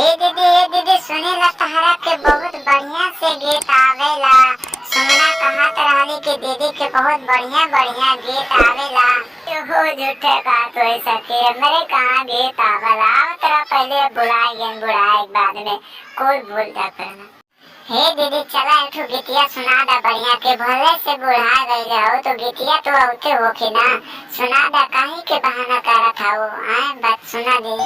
ए दीदी सुनीला तहरा के बहुत बढ़िया से गीत आवेला। सुमना कहत रहली कि दीदी के बहुत बढ़िया बढ़िया गीत आवेला। हो झूठे का तो सके मेरे कहाँ गीत आवेला। तेरा पहले बुलाए बाद में कोई भूल जा करना। हे दीदी चला एठो गीतिया सुना दा बढ़िया के भले से बुढ़ा गई हो तो गीतिया तो औते होके ना। सुना दा काहे के बहाना करत हो। आए बात सुना दे।